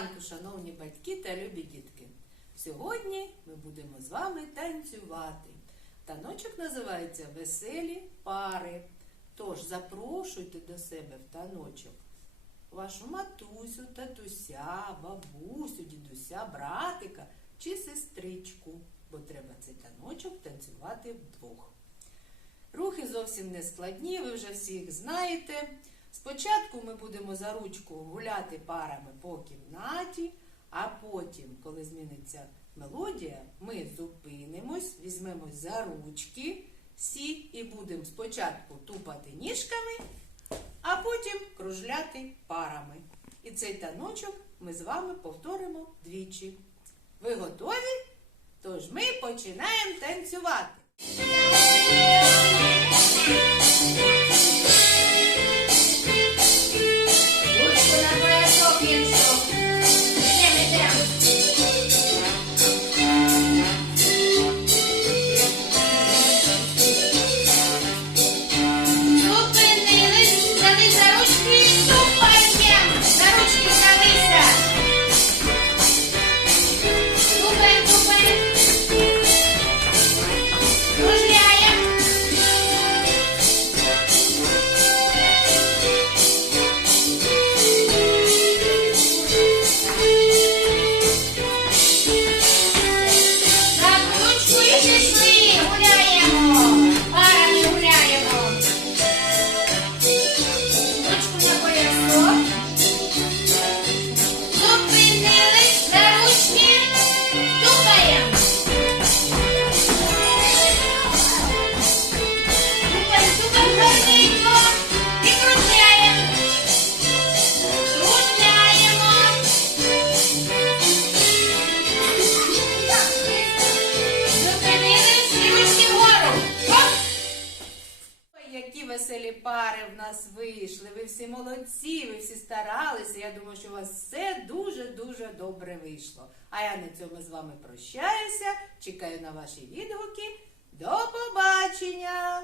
Ранку, шановні батьки та любі дітки. Сьогодні ми будемо з вами танцювати. Таночок називається Веселі пари. Тож запрошуйте до себе в таночок вашу матусю, татуся, бабусю, дідуся, братика чи сестричку, бо треба цей таночок танцювати вдвох. Рухи зовсім не складні, ви вже всіх знаєте. Спочатку ми будемо за ручку гуляти парами по кімнаті, а потім, коли зміниться мелодія, ми зупинимось, візьмемось за ручки всі і будемо спочатку тупати ніжками, а потім кружляти парами. І цей таночок ми з вами повторимо двічі. Ви готові? Тож ми починаємо танцювати. Веселі пари в нас вийшли. Ви всі молодці, ви всі старалися. Я думаю, що у вас все дуже-дуже добре вийшло. А я на цьому з вами прощаюся. Чекаю на ваші відгуки. До побачення!